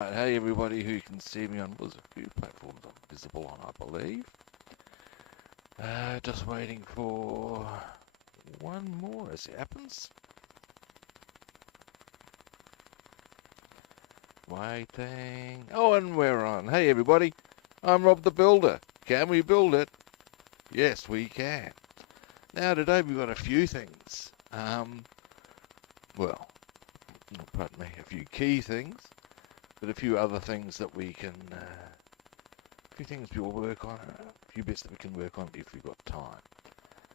Hey everybody who can see me on, there's a few platforms I'm visible on, I believe. Just waiting for one more as it happens. Waiting. Oh, and we're on. Hey everybody, I'm Rob the Builder. Can we build it? Yes, we can. Now today we've got a few things. Well, pardon me, a few key things, but a few other things that we can, a few things we'll work on, a few bits that we can work on if we've got time.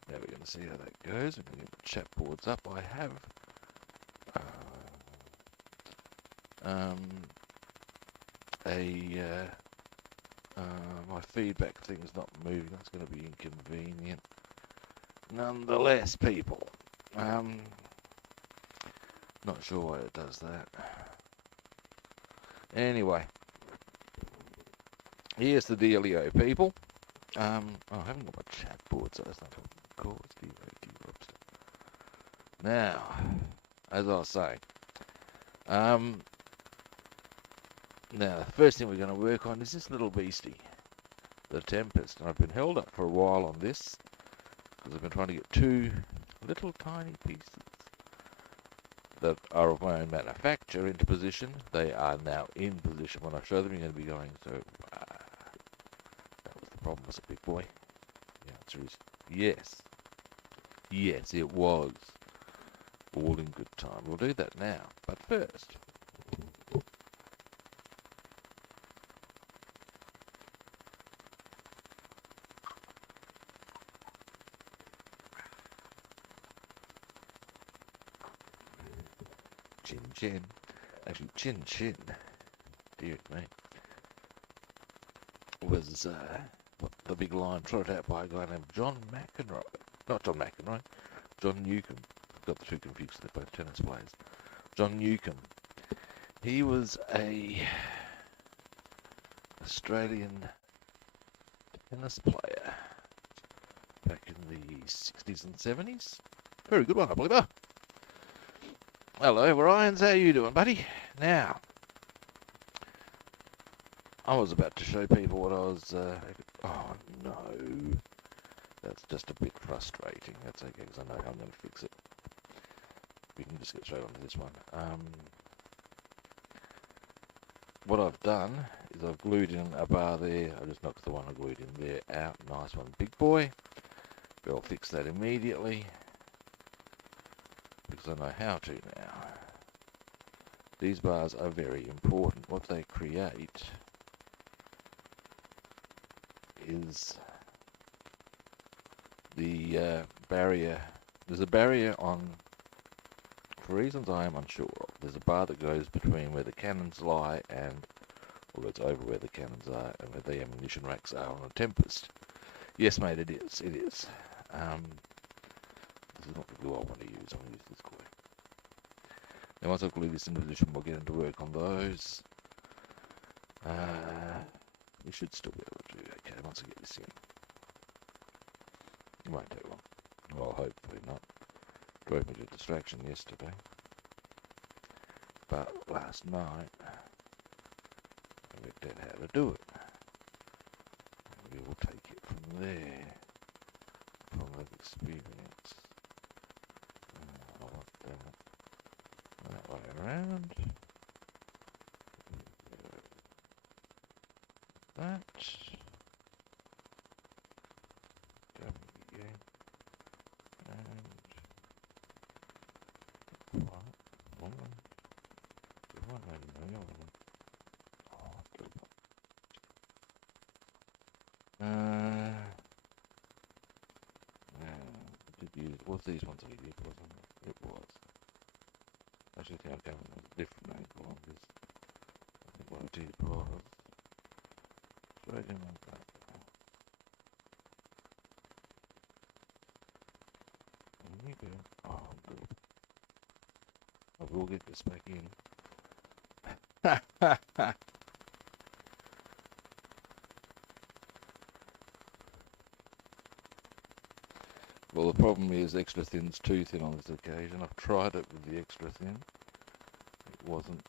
Now we're going to see how that goes. We're going to get the chat boards up. I have my feedback thing's not moving. That's going to be inconvenient. Nonetheless, people, not sure why it does that. Anyway, here's the dealio, people. I haven't got my chat board, so that's not cool. It's now, as I was saying, now the first thing we're going to work on is this little beastie, the Tempest. And I've been held up for a while on this because I've been trying to get two little tiny pieces that are of my own manufacture into position. They are now in position. When I show them, you're going to be going, so that was the problem, was it, big boy? The answer is yes. Yes, it was. All in good time. We'll do that now. But first, chin chin. Actually, chin chin. Dear me. Was the big line trotted out by a guy named John McEnroy. Not John McEnroy. John Newcomb. Got the two confused. They're both tennis players. John Newcomb. He was a Australian tennis player back in the 60s and 70s. Very good one, I believe. Hello, Ryans. How you doing, buddy? Now, I was about to show people what I was... oh, no. That's just a bit frustrating. That's okay, because I know how I'm going to fix it. We can just get straight onto this one. What I've done is I've glued in a bar there. I just knocked the one I glued in there out. Nice one, big boy. But I'll fix that immediately because I know how to now. These bars are very important. What they create is the barrier. There's a barrier on, for reasons I am unsure of, there's a bar that goes between where the cannons lie and, well, it's over where the cannons are and where the ammunition racks are on a Tempest. Yes, mate, it is. It is. This is not the glue I want to use. I'm going to use this glue. Now, once I've glued this in position, we'll get into work on those. We should still be able to do okay once I get this in. It won't take long. Well, hopefully not. Drove me to distraction yesterday. But last night, I worked out how to do it. And we will take it from there. From that experience. I want that way around. That. Was these ones I did, wasn't it? It was. I should think I've gone with a different angle on this. I think what I did was straight in like that. There you go. Oh, good. I will get this back in. Well, the problem is extra thin's too thin on this occasion. I've tried it with the extra thin. It wasn't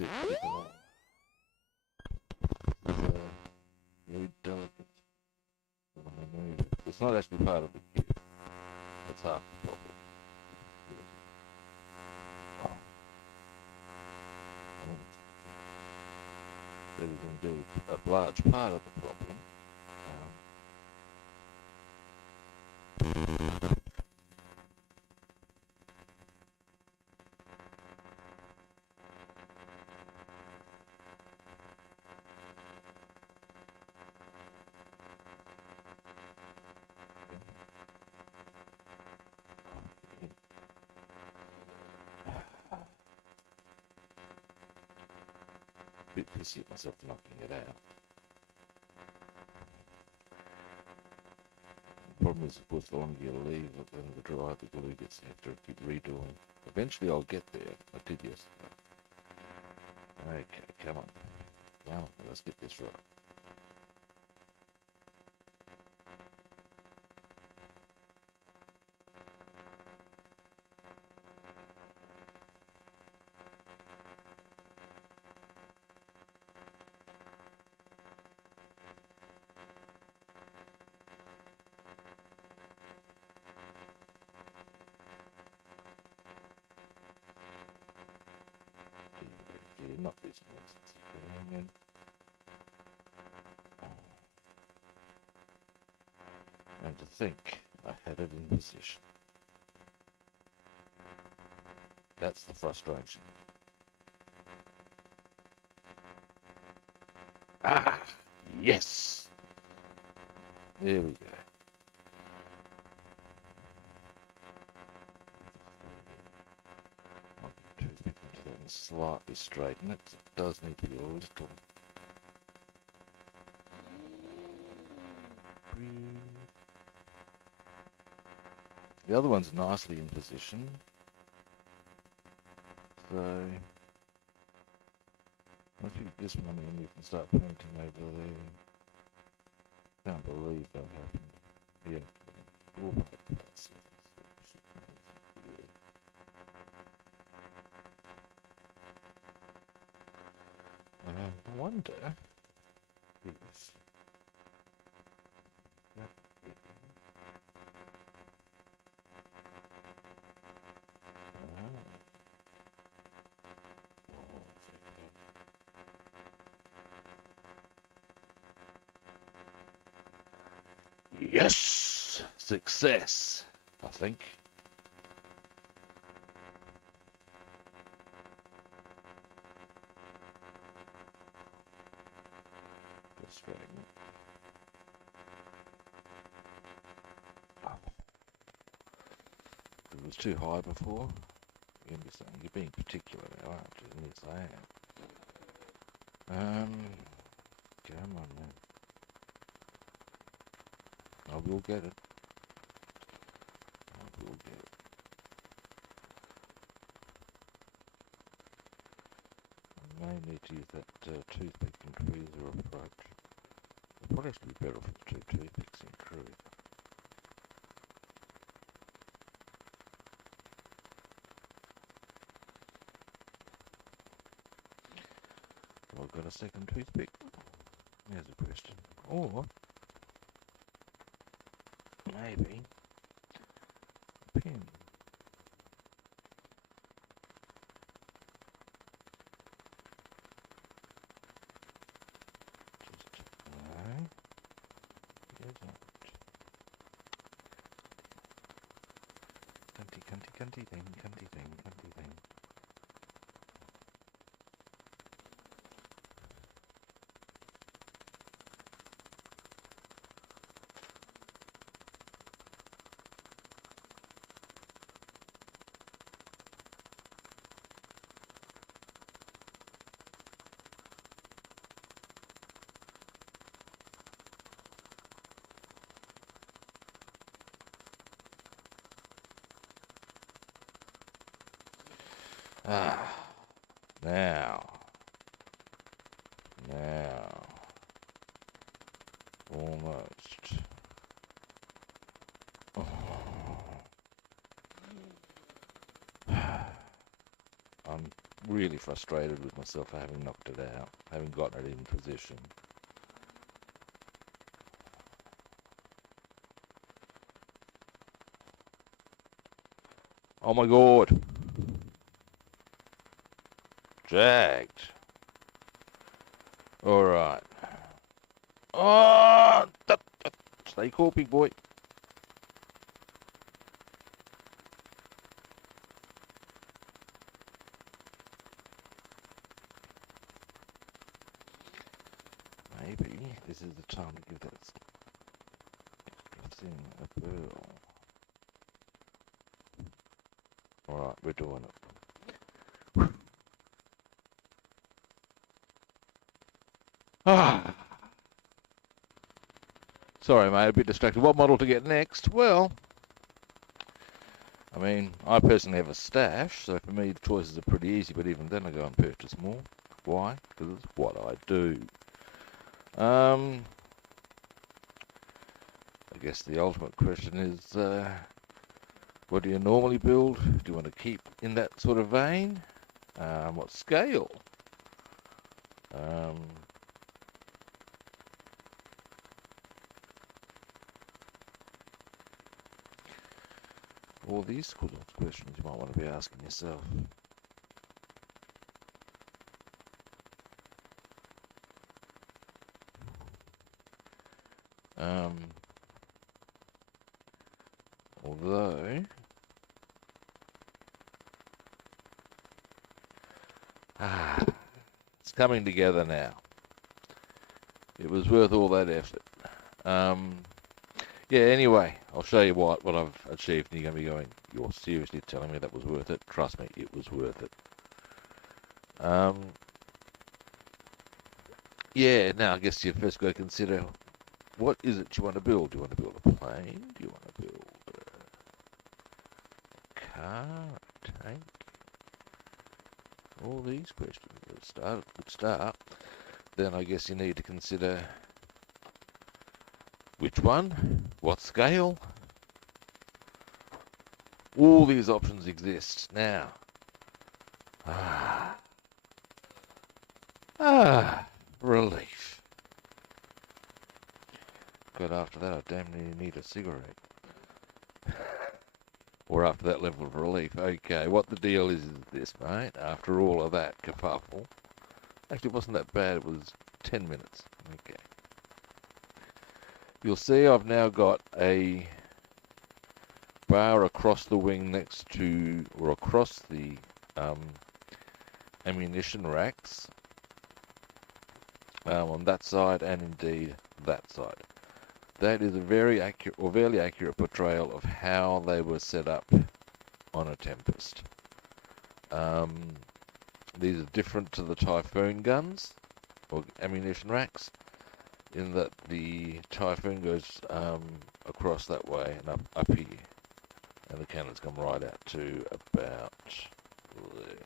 it, keep it on. It's very delicate. When I move it. It's not actually part of the kit. It's half the problem. That is indeed a large part of the problem. Bit pissy at myself for knocking it out. The problem is, of course, the longer you leave it, the drier the glue gets, you have to keep redoing. Eventually I'll get there. I did yesterday. Okay, come on. Come on, let's get this right. Not this nonsense. And to think I had it in position. That's the frustration. Ah, yes. There we go. Slightly straighten it. It does need to be a little. The other one's nicely in position. So once you get this one in, you can start painting over there. Can't believe that happened. Yeah. Wallpaper. I wonder if yes, success, I think. It was too high before. You're being particular now, aren't you? Yes, I am. Come on, man. I will get it. I will get it. I may need to use that toothpick and tweezer approach. It'd probably actually be better if it's two toothpicks in truth. Have I got a second toothpick? There's a question. Or maybe a pin. Cunty thing. Now, almost. I'm really really frustrated with myself for having knocked it out, having gotten it in position. Oh my god! Jagged. Alright. Oh! Stay cool, big boy. Maybe this is the time to give that thing a burl. Alright, we're doing it. Ah! Sorry, mate, a bit distracted. What model to get next? Well, I mean, I personally have a stash, so for me the choices are pretty easy, but even then I go and purchase more. Why? Because it's what I do. I guess the ultimate question is, what do you normally build? Do you want to keep in that sort of vein? What scale? All these sort of questions you might want to be asking yourself. Although, it's coming together now. It was worth all that effort. Yeah, anyway, I'll show you what I've achieved, and you're going to be going, you're seriously telling me that was worth it? Trust me, it was worth it. Yeah, now I guess you've first got to consider, what is it you want to build? Do you want to build a plane? Do you want to build a car, a tank? All these questions. Good start. Then I guess you need to consider which one, what scale. All these options exist now. Relief. God, after that I damn near need a cigarette. Or after that level of relief. Okay, what the deal is this, mate. After all of that kerfuffle. Actually, it wasn't that bad. It was 10 minutes. Okay. You'll see I've now got a bar across the wing next to, or across the ammunition racks on that side, and indeed that side. That is a very accurate, or fairly accurate portrayal of how they were set up on a Tempest. These are different to the Typhoon guns, or ammunition racks, in that the Typhoon goes across that way and up here, and the cannons come right out to about there.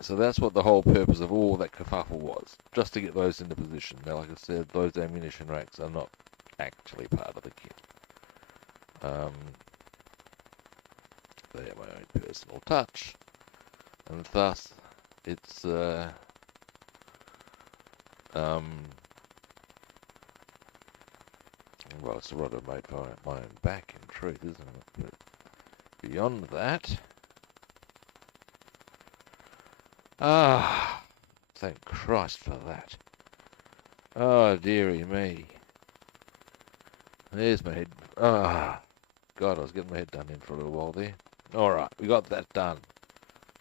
So that's what the whole purpose of all that kerfuffle was, just to get those into position. Now, like I said, those ammunition racks are not actually part of the kit. They are my own personal touch, and thus it's well, it's a rod I've made for my own back, in truth, isn't it? But beyond that, thank Christ for that. Oh, dearie me. There's my head. God, I was getting my head done in for a little while there. Alright, we got that done.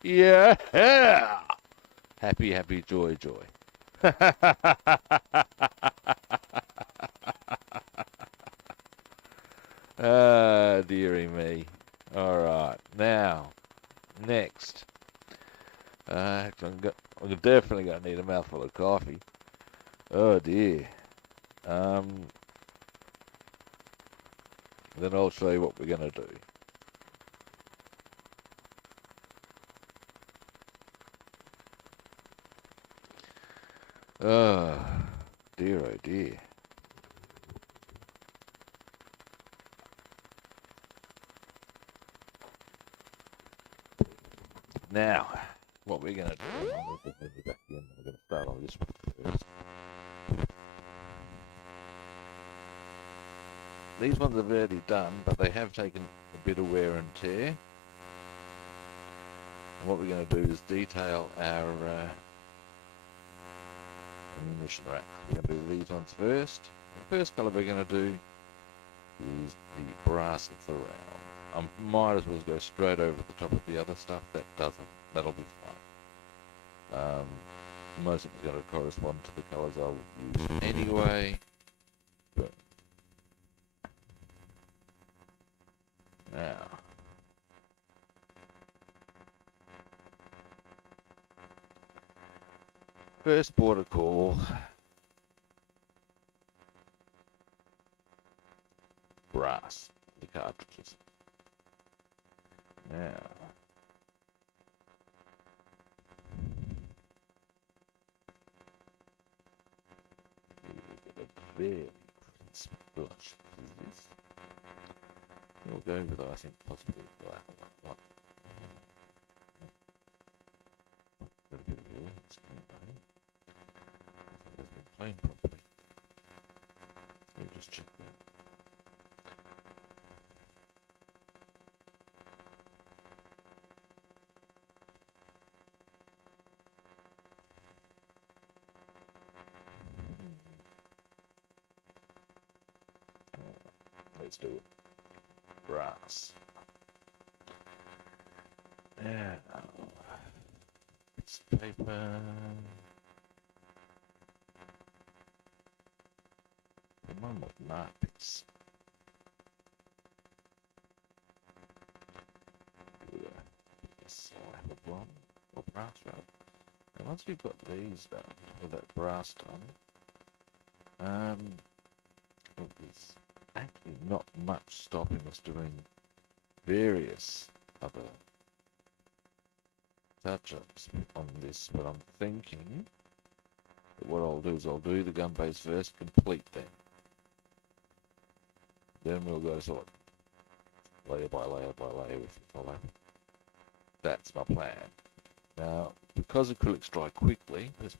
Yeah! Happy, happy, joy, joy. Dearie me. Alright, now, next. I'm definitely going to need a mouthful of coffee. Oh dear. Then I'll show you what we're going to do. Oh dear. Now, what we're going to do, I'm going to move it back in. We're going to start on this one first. These ones are already done, but they have taken a bit of wear and tear. And what we're going to do is detail our ammunition rack. We're going to do these ones first. The first colour we're going to do is the brass of the round. I might as well go straight over the top of the other stuff. That'll be fine. Most of it's going to correspond to the colours I'll use anyway. But now, first port of call, brass, the cartridges. Now, a very crisp brush is this. We'll go with, I think, possibly black one. Got a bit of oil, it's coming down. It's been plain properly. We'll just check that. Let's do it. Brass. Yeah. It's paper. The one with nappies. A slab of one or brass rather. And once we've got these done, with that brass done, there's actually not much stopping us doing various other touch-ups on this, but I'm thinking that what I'll do is I'll do the gun base first, complete them. Then we'll go sort of layer by layer by layer, if you follow. That's my plan. Now, because acrylics dry quickly, because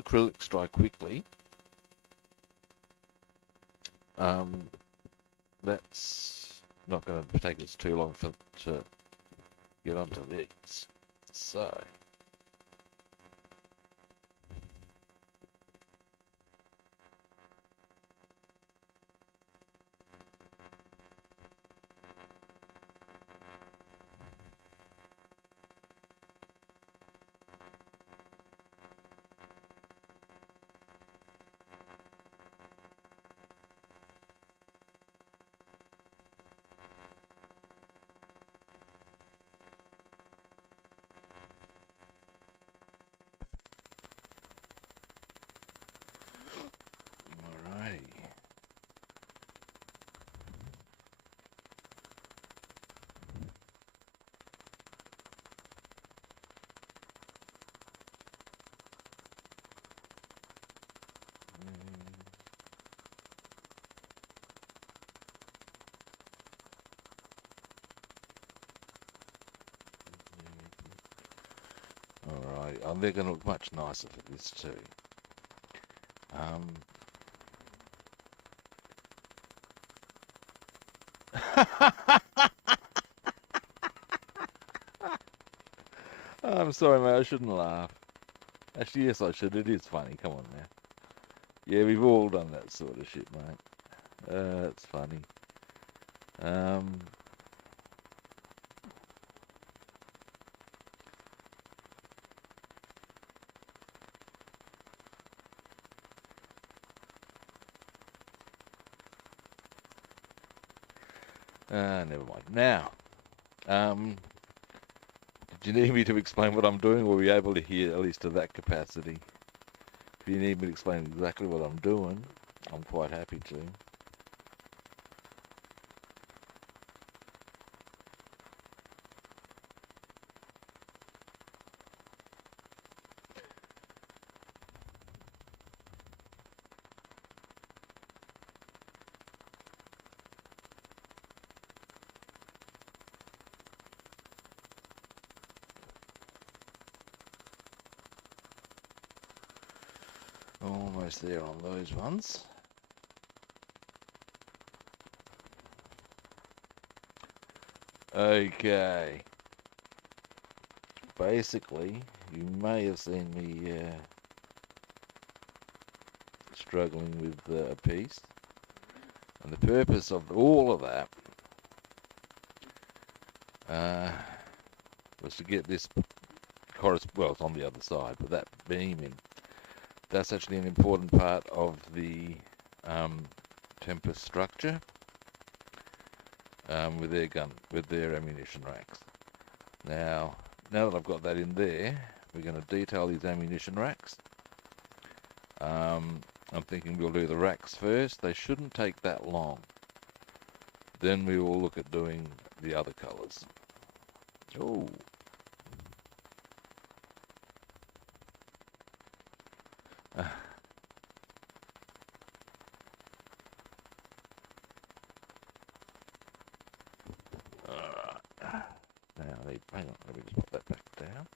acrylics dry quickly, that's not going to take us too long to get onto these. So, alrighty. Alright, they're going to look much nicer for this too. I'm sorry, mate, I shouldn't laugh. Actually, yes, I should. It is funny. Come on now. Yeah, we've all done that sort of shit, mate. It's funny. Never mind. Now, did you need me to explain what I'm doing, or were you able to hear at least to that capacity? If you need me to explain exactly what I'm doing, I'm quite happy to. almost there on those ones. Okay. Basically, you may have seen me struggling with a piece. And the purpose of all of that was to get this well, it's on the other side, but that beam in. That's actually an important part of the Tempest structure with their ammunition racks. Now that I've got that in there, we're going to detail these ammunition racks. I'm thinking we'll do the racks first. They shouldn't take that long. Then we will look at doing the other colours. Oh. Hang on, let me just put that back down.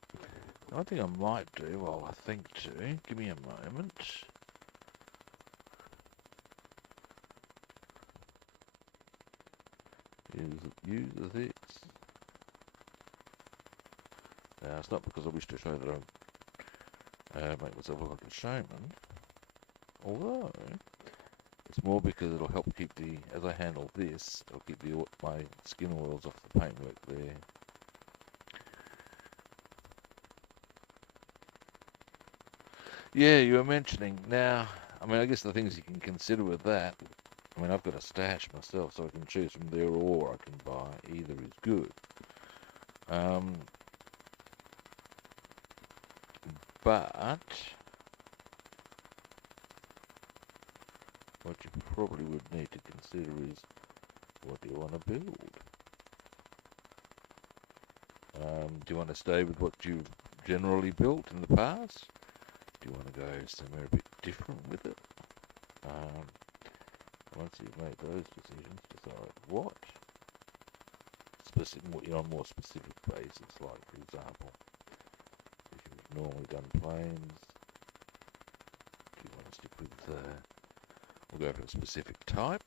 One thing I might do, well, I think to, give me a moment. Use this. Now, it's not because I wish to show that I make myself look like a showman, although it's more because it'll help keep as I handle this, it'll keep my skin oils off the paintwork there. Yeah, you were mentioning, now, I mean, I guess the things you can consider with that, I mean, I've got a stash myself, so I can choose from there, or I can buy. Either is good. But what you probably would need to consider is, what do you want to build? Do you want to stay with what you've generally built in the past? Do you want to go somewhere a bit different with it? Once you've made those decisions, decide what. On more specific basis, like for example, if you've normally done planes, do you want to stick with, we'll go for a specific type,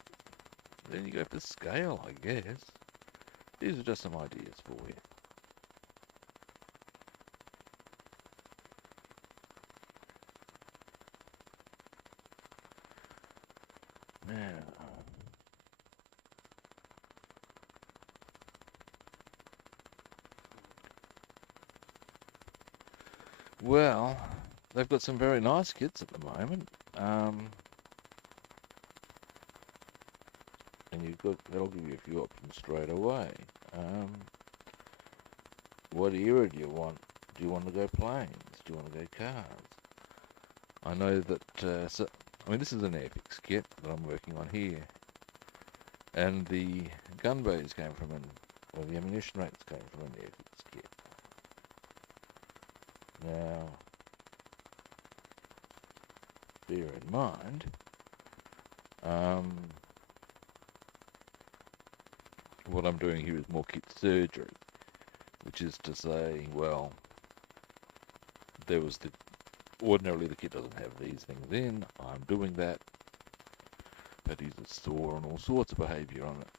then you go for scale, I guess. These are just some ideas for you. Well, they've got some very nice kits at the moment, and that'll give you a few options straight away. What era do you want? Do you want to go planes? Do you want to go cars? I know that, I mean, this is an Airfix kit that I'm working on here, and the gun bays came from the ammunition racks came from an Airfix kit. Now, bear in mind, what I'm doing here is more kit surgery, which is to say, well, ordinarily the kit doesn't have these things in. I'm doing that. That is a saw and all sorts of behaviour on it.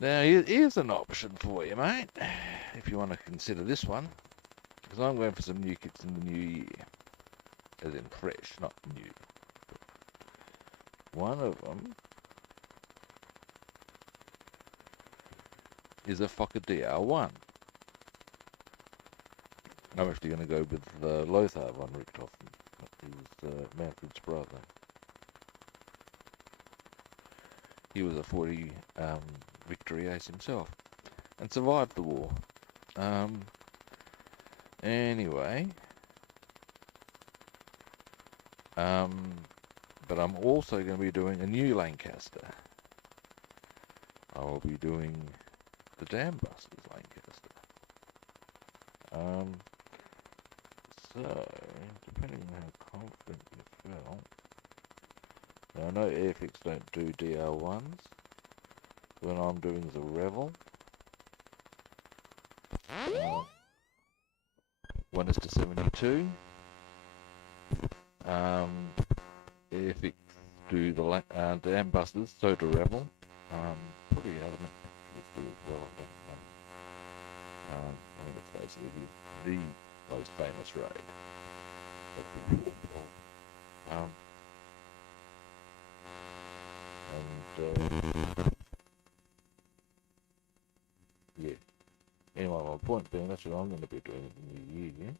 Now, here's an option for you, mate, if you want to consider this one. Because I'm going for some new kits in the new year. As in fresh, not new. One of them is a Hawker DR1. I'm actually going to go with the Lothar von Richthofen. He was Manfred's brother. He was a 40 victory ace himself and survived the war. Anyway, but I'm also going to be doing a new Lancaster. I will be doing the Dam Busters Lancaster. So, depending on how confident you feel. Now, I know Airfix don't do DR1s. What I'm doing is a Revel. One is to 72. Airfix do the dam busters, so do Rebel. Pretty adamant to do as well. I mean, it's basically the most famous raid. Um, yeah. Anyway, my point being, that's what I'm going to be doing in the new year. Yeah?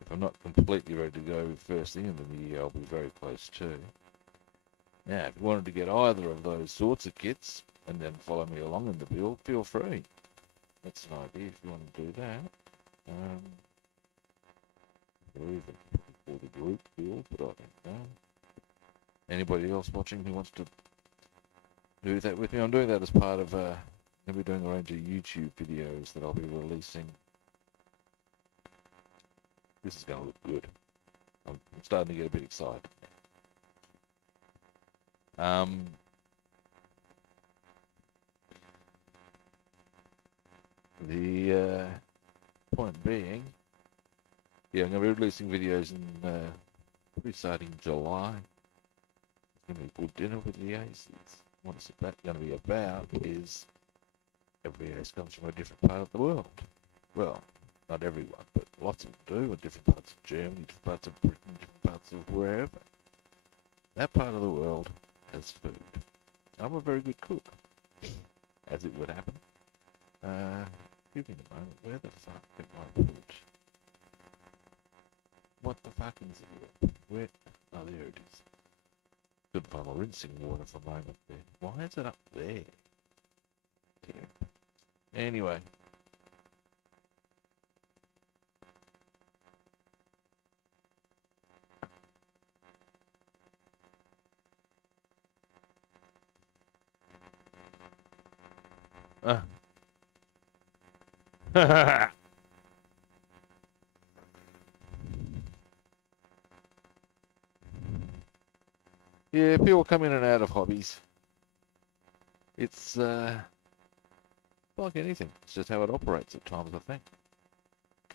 If I'm not completely ready to go first thing in the new year, I'll be very close too. Now, if you wanted to get either of those sorts of kits and then follow me along in the build, feel free. That's an idea if you want to do that. Or even for the group build, but I think no. Anybody else watching who wants to do that with me? I'm doing that as part of I'll be doing a range of YouTube videos that I'll be releasing. This is going to look good. I'm starting to get a bit excited. The point being, yeah, I'm going to be releasing videos in probably starting July. It's going to be a good dinner with the aces. What it's going to be about is every ace comes from a different part of the world. Well, not everyone, but lots of them do, in different parts of Germany, different parts of Britain, different parts of wherever. That part of the world has food. I'm a very good cook, as it would happen. Give me a moment. Where the fuck did I put? What the fuck is it? Where? Oh, there it is. Couldn't find my rinsing water for a moment there. Why is it up there? Damn. Anyway. Yeah, people come in and out of hobbies. It's like anything. It's just how it operates at times, I think.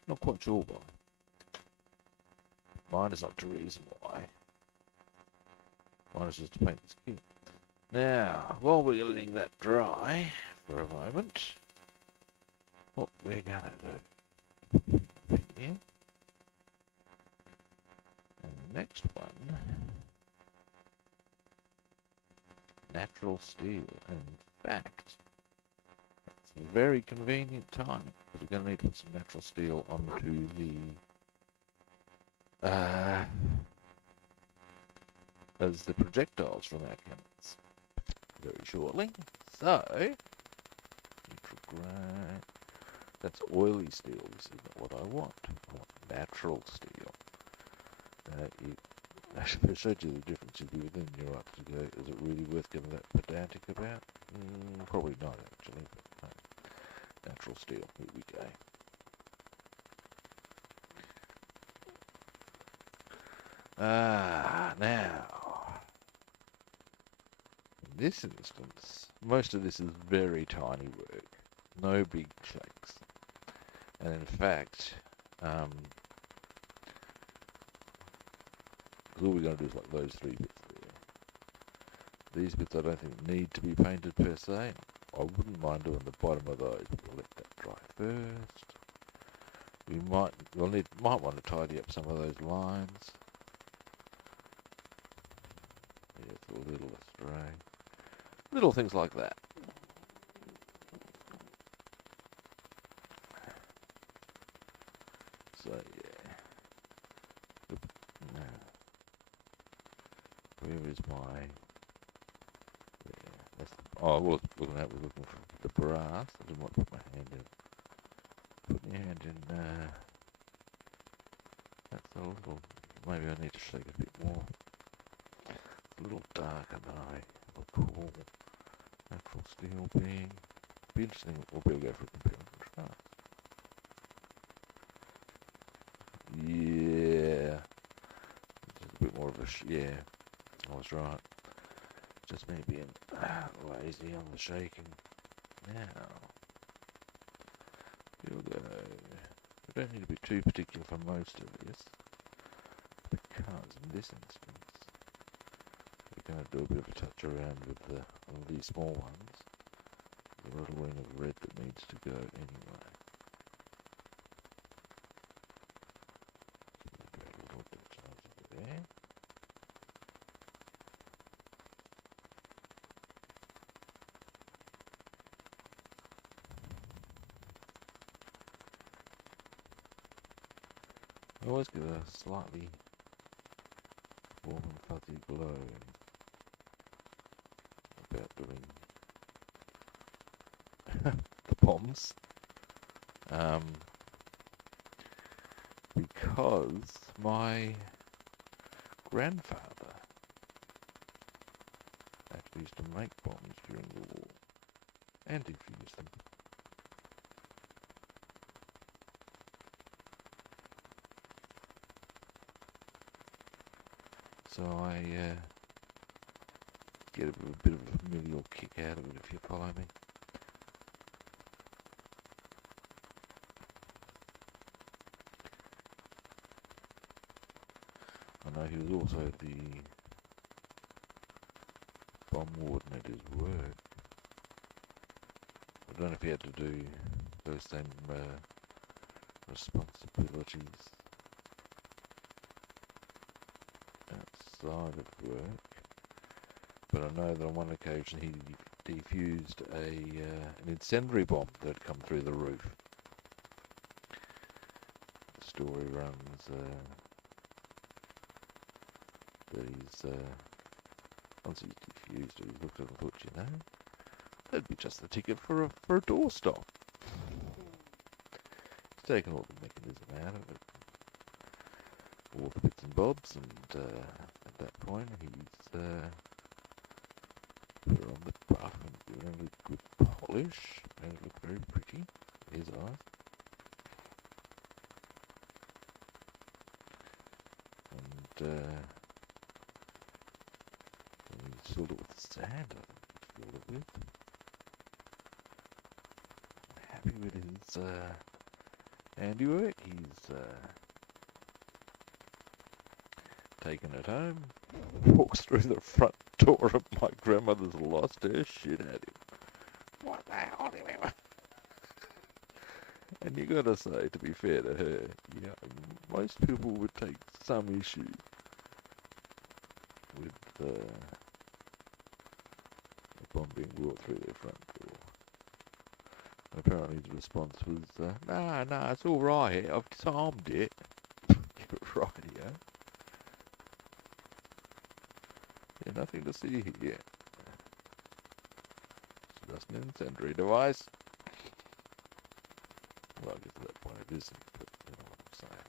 Not quite sure why. Mine is not the reason why. Mine is just to paint this kit. Now, while we're letting that dry for a moment, what we're gonna do here, and the next one, natural steel. And in fact, it's a very convenient time because we're gonna need to put some natural steel onto as the projectiles from our cannons very shortly. So, neutral grey. That's oily steel. This is not what I want. I want natural steel. If I showed you the difference, you'd be within your rights to go, is it really worth getting that pedantic about? Probably not, actually. But no. Natural steel. Here we go. Now, in this instance, most of this is very tiny work. No big shakes. And in fact, all we're going to do is like those three bits there. These bits I don't think need to be painted per se. I wouldn't mind doing the bottom of those, but we'll let that dry first. We might want to tidy up some of those lines. Yeah, it's a little astray. Little things like that. So yeah. No. Where is my? Yeah, that's. Oh, we're looking for the brass. I didn't want to put my hand in. Put your hand in. That's a little. Maybe I need to shake it a bit more. It's a little darker than I recall. Natural steel being. Be interesting. We'll be able to go for a compare and contrast. Yeah. Just a bit more of a yeah. I was right. Just me being lazy on the shaking. Now, we'll go. We don't need to be too particular for most of this, because in this instance, going to do a bit of a touch around with these small ones. The little ring of red that needs to go anyway. So a little bit over there. I always get a slightly warm and fuzzy glow about doing the bombs, because my grandfather actually used to make bombs during the war and defuse them. So I get a bit of a familial kick out of it, if you follow me. I know he was also the bomb warden at his work. I don't know if he had to do those same responsibilities outside of work, but I know that on one occasion he defused an incendiary bomb that had come through the roof. The story runs that once he's defused it, he looked at it and thought, you know, that'd be just the ticket for a doorstop. He's taken all the mechanism out of it, all the bits and bobs, and at that point he's put it on the buff and given it a good polish, made it look very pretty in his eyes. And he filled it with sand, I think he filled it with. Happy with his handiwork. He's taken it home, walks through the front door of my grandmother's, lost her shit at him. What the hell do you mean? And you gotta say, to be fair to her, yeah, most people would take some issue with the bomb being brought through their front door. Apparently his response was, nah, it's all right, I've disarmed it. Give it right, yeah. Yeah, nothing to see here. It's just an incendiary device. Well, I guess at that point it isn't, but you know what I'm saying.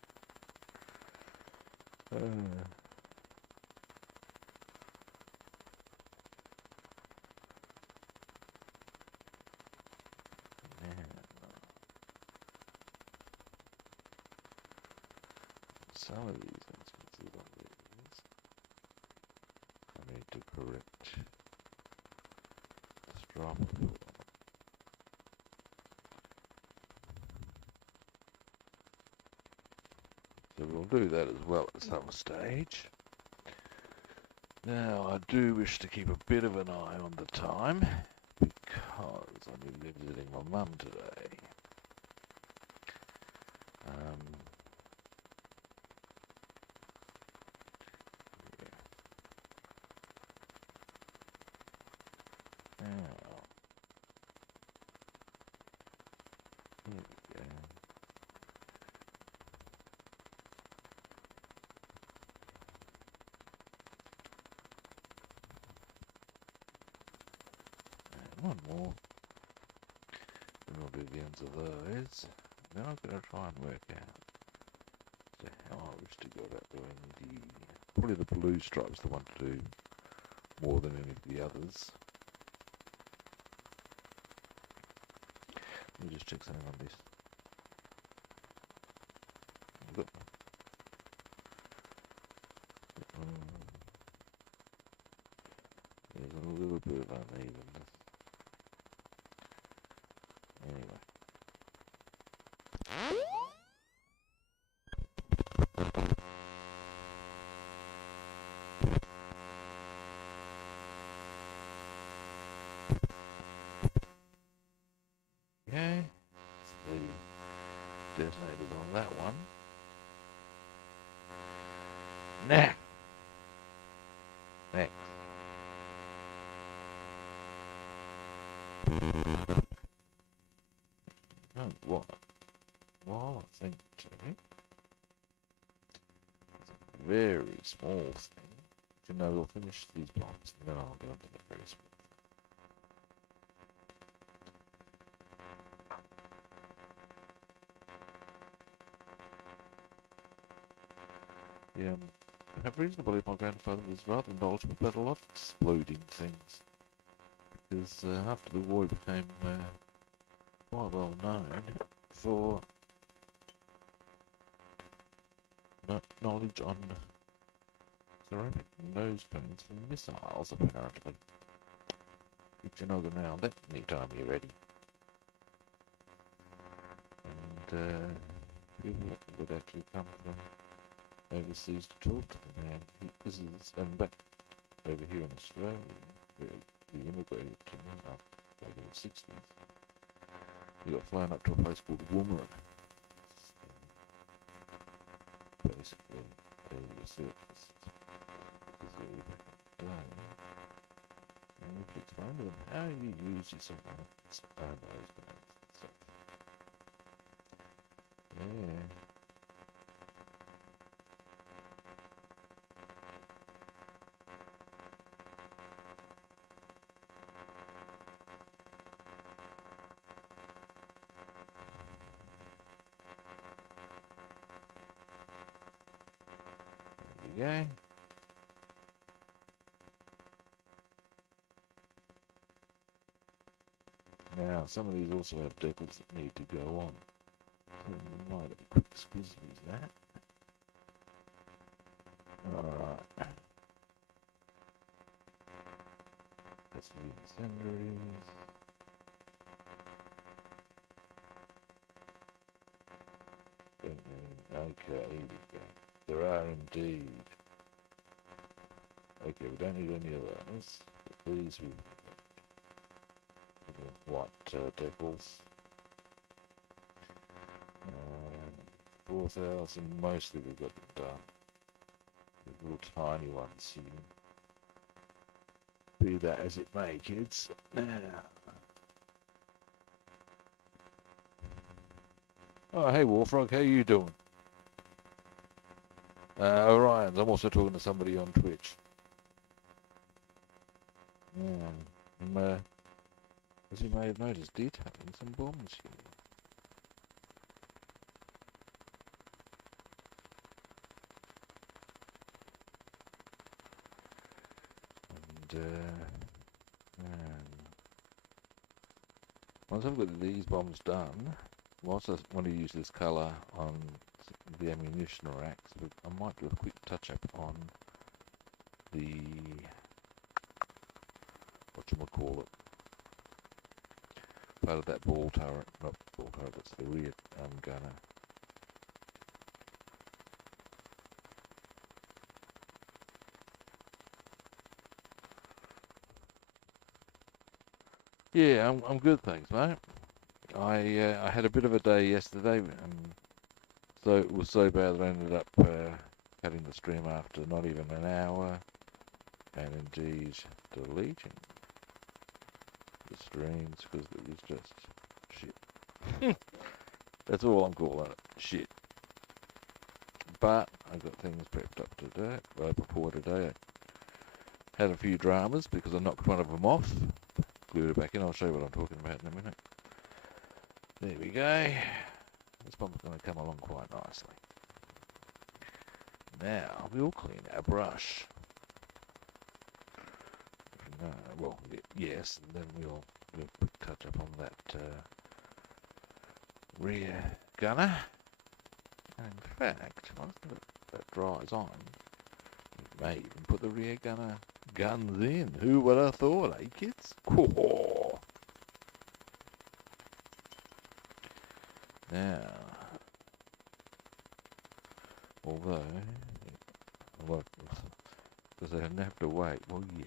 Some of these instances on these, I need to correct the strop of it. So we'll do that as well at some stage. Now, I do wish to keep a bit of an eye on the time, because I'm going to be visiting my mum today. One more, then we'll do the ends of those. Then I'm going to try and work out how I wish to go about doing probably the blue stripe's the one to do more than any of the others. Let me just check something on this. There's a little bit of unevenness. Anyway. the detonators on that one. Now, next. Oh, what? Well, I think it's a very small thing. You know, we'll finish these blocks and then I'll go into the very small. Yeah, I have reason to believe my grandfather was rather knowledgeable about a lot of exploding things. Because after the war he became quite well known for knowledge on ceramic nose cones for missiles, apparently. Which you know now that anytime you're ready. And people would actually come from overseas to talk to the man. This is back over here in Australia, where he immigrated to back in the 60s. He got flown up to a place called Woomera. Basically, a circus. And you could explain to them how you use your ceramics and those kinds of stuff. Yeah. There you go. Now, some of these also have decals that need to go on. So we might have a quick squeeze use that. Alright. That's the incendiaries. Okay, here we go. There are indeed. Okay, we don't need any of those. But these with white decals. 4,000, mostly we've got them done. The little tiny ones here. Be that as it may, kids. Now. Oh, hey Warfrog, how you doing? Orion's, I'm also talking to somebody on Twitch. Yeah, as you may have noticed, detailing some bombs here. And once I've got these bombs done, whilst I want to use this colour on the ammunition racks, I might do a quick touch up on the whatchamacallit, part of that ball turret, not ball turret, that's the rear gunner. Yeah, I'm good, thanks, mate. I had a bit of a day yesterday, and so it was so bad that I ended up cutting the stream after not even an hour, and indeed deleting the streams because it was just shit. That's all I'm calling it, shit. But I got things prepped up today, before today. I had a few dramas because I knocked one of them off. Glued it back in. I'll show you what I'm talking about in a minute. There we go. This bomb's going to come along quite nicely. Now we'll clean our brush. Well, yes, and then we'll do a quick touch up on that rear gunner. And in fact, once that dries on, we may even put the rear gunner guns in. Who would have thought, eh, kids? Cool. Now, although, because they don't have to wait. Well, yes,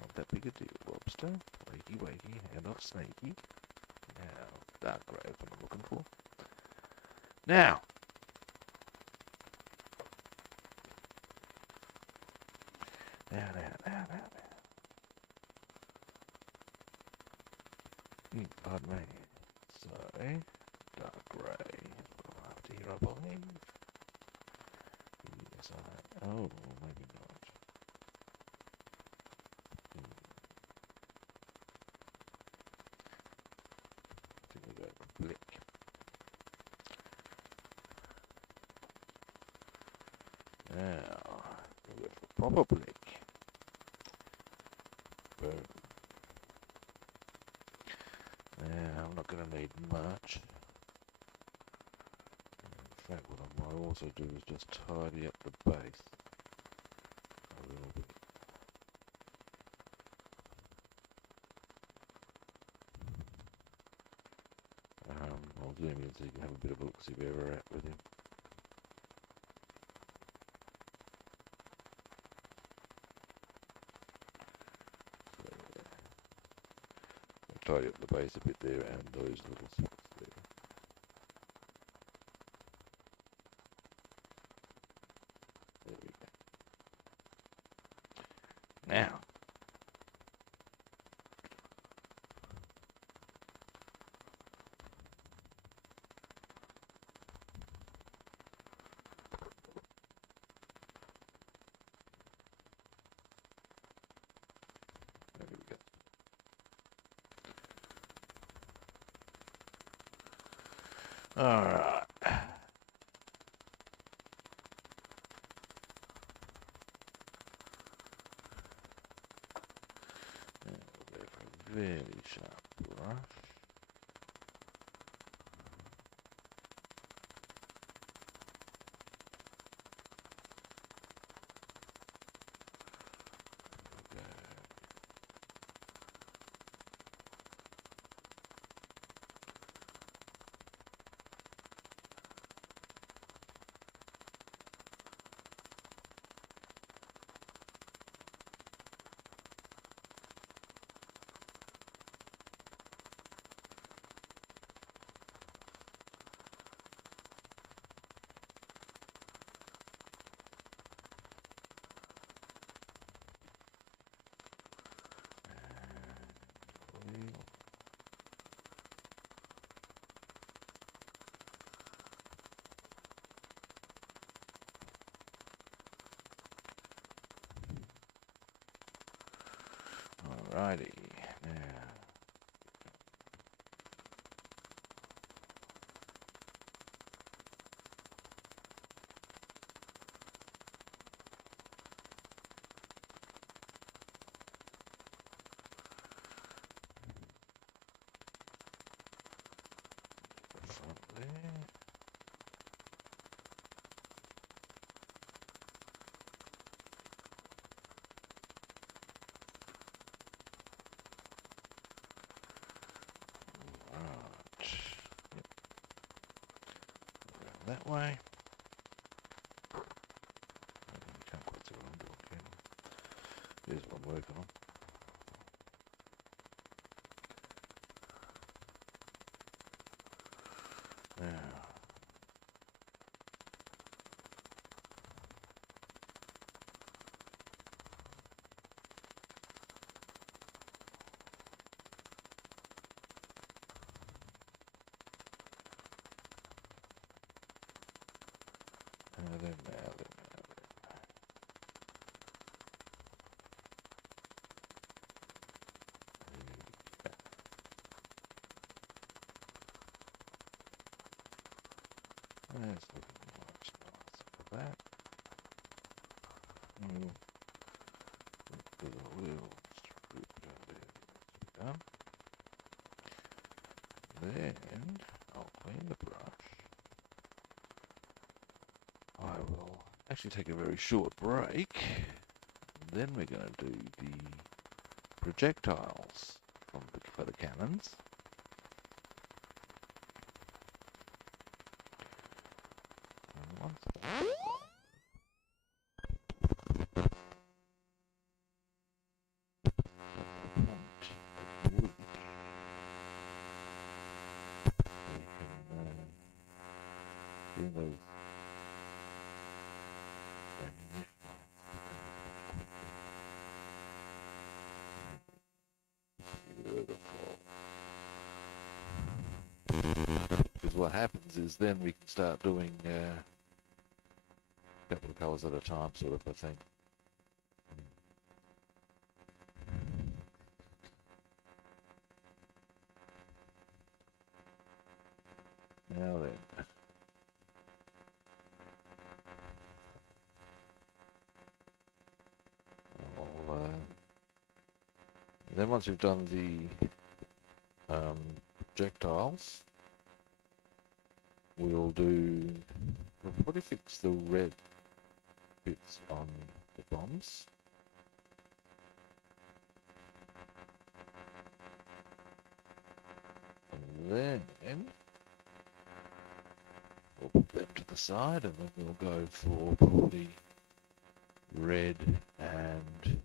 not that big a deal, lobster. Wakey, wakey, hand off snaky. Now, dark grey is what I'm looking for. Now, now. Pardon me. So, dark grey. After here, I believe. Yes, oh, maybe not. I think we go for black. Now, we go for proper black. Boom. Now, I'm not going to need much. In fact, what I might also do is just tidy up the base a little bit. I'll zoom in so you can have a bit of a look, see where we're at with him. So, I'll tidy up the base a bit there and those little spots there. There we go. Now, there we go. All right. Very sharp brush. Alrighty, now. The front there. That way. Can't quite see what I'm doing, can you? Here's what I'm working on. Now. That's looking much nicer for that. There's a little strip down there that needs to be done. Then I'll clean the brush. I will actually take a very short break. Then we're going to do the projectiles for the cannons. And once Doing those beautiful. Because what happens is then we can start doing a couple of colours at a time, sort of a thing. Now then. Then once we've done the projectiles, we'll probably fix the red bits on the bombs. And then we'll put them to the side, and then we'll go for probably red and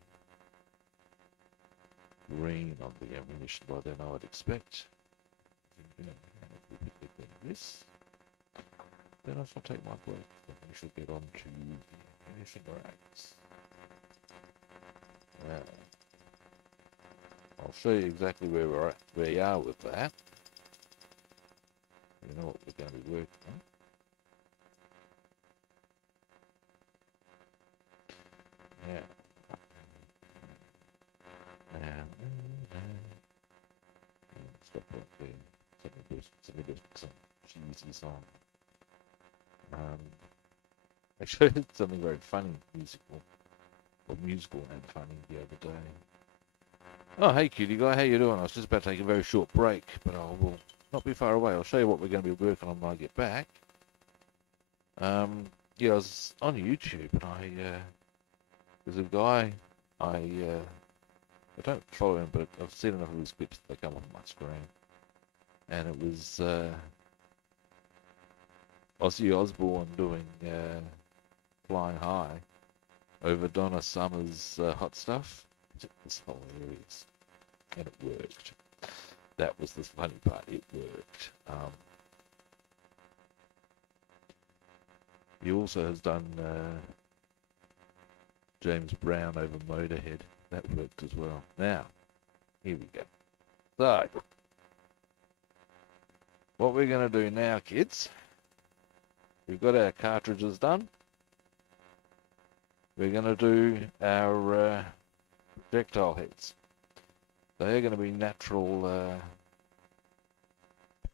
green on the ammunition by then, I would expect. This. Then I shall take my break, and we shall get on to the ammunition racks. I'll show you exactly where we are with that. You know what we're going to be working on. Yeah. Stop right there. Let me do some cheesy song. Actually, it's something very funny, musical and funny the other day. Oh, hey cutie guy, how you doing? I was just about to take a very short break, but I will not be far away. I'll show you what we're going to be working on when I get back. Yeah, I was on YouTube, and there's a guy, I don't follow him, but I've seen enough of his clips that they come on my screen. And it was Ozzy Osbourne doing Flying High over Donna Summer's Hot Stuff. It was hilarious. And it worked. That was the funny part. It worked. He also has done James Brown over Motorhead. That worked as well. Now, here we go. So, what we're going to do now, kids, we've got our cartridges done. We're going to do our projectile heads. They are going to be natural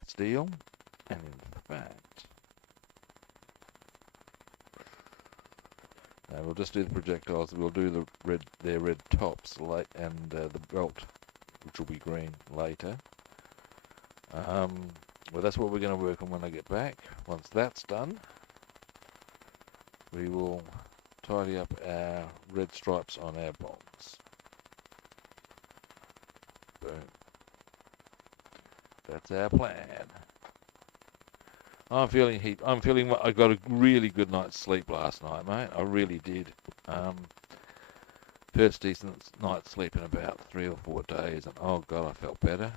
steel, and in fact, we'll just do the projectiles. We'll do their red tops and the belt, which will be green later. Well, that's what we're going to work on when I get back. Once that's done, we will tidy up our red stripes on our bombs. Boom. That's our plan. I'm feeling heat. I got a really good night's sleep last night, mate. I really did. First decent night's sleep in about 3 or 4 days, and oh god, I felt better.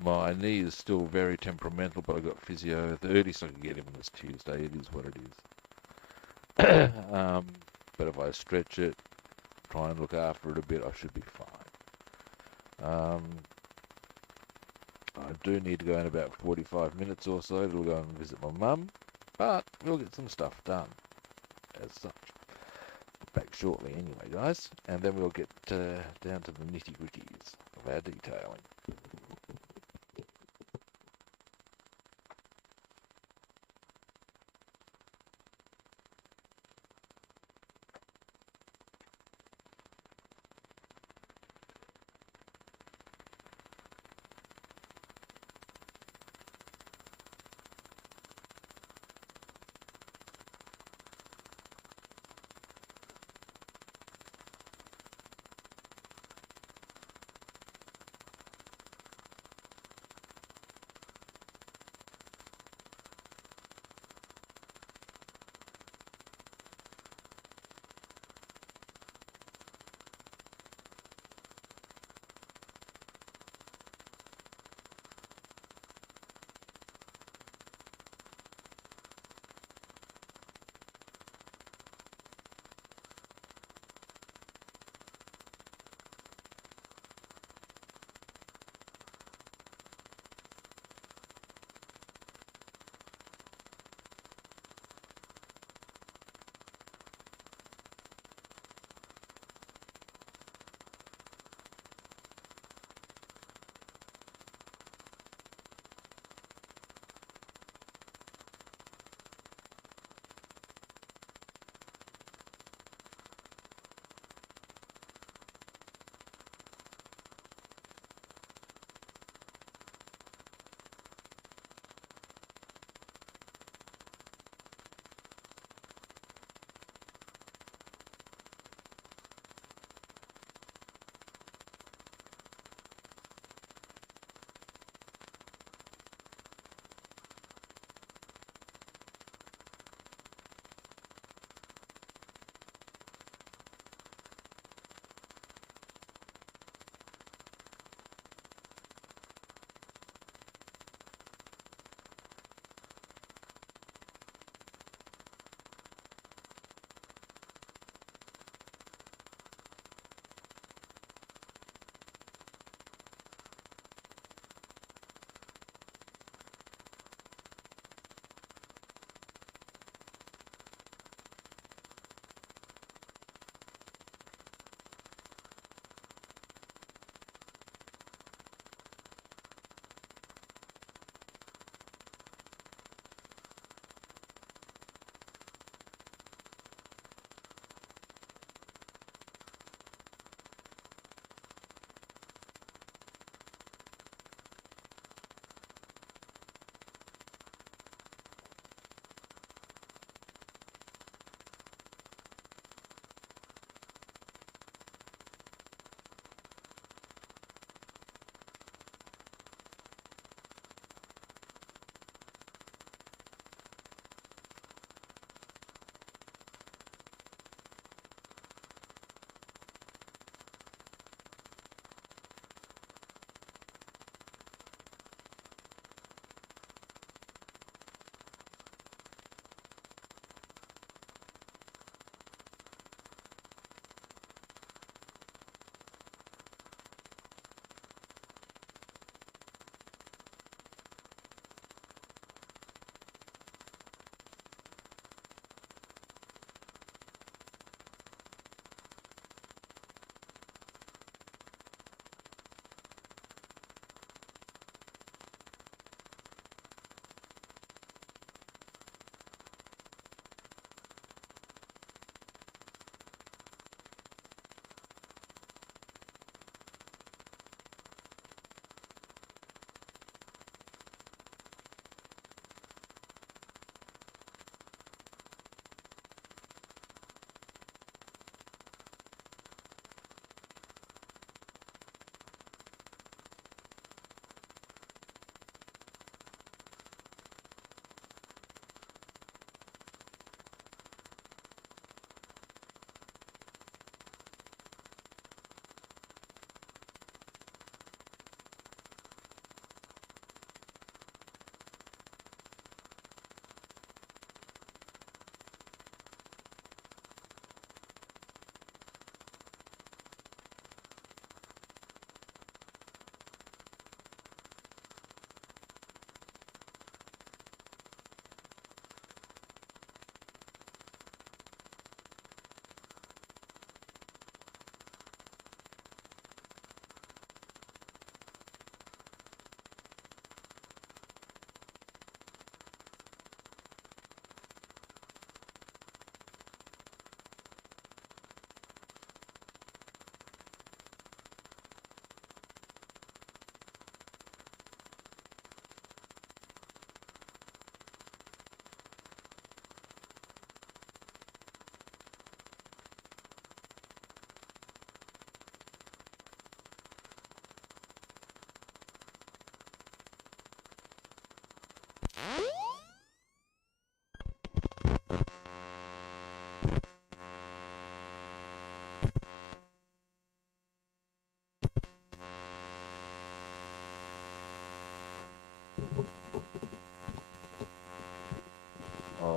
My knee is still very temperamental, but I got physio. The earliest I could get him was Tuesday. It is what it is. But if I stretch it, try and look after it a bit, I should be fine. I do need to go in about 45 minutes or so to go and visit my mum, but we'll get some stuff done as such. Back shortly anyway, guys, and then we'll get down to the nitty-gritties of our detailing.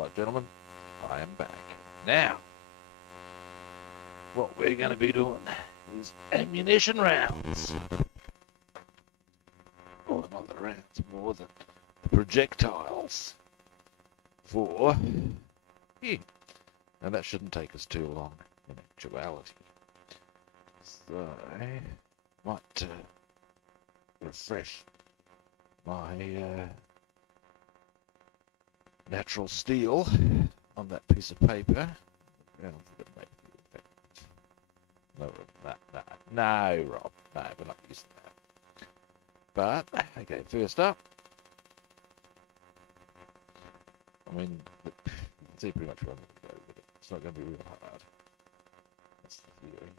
Alright, gentlemen, I am back. Now, what we're going to be doing is ammunition rounds. Or not the rounds, more the projectiles. For here. And that shouldn't take us too long in actuality. So, might refresh my natural steel on that piece of paper. No, Rob. No, we're not using that. But, okay, first up. I mean, you can see pretty much where I'm going to go with it. It's not going to be real hard. That's the theory.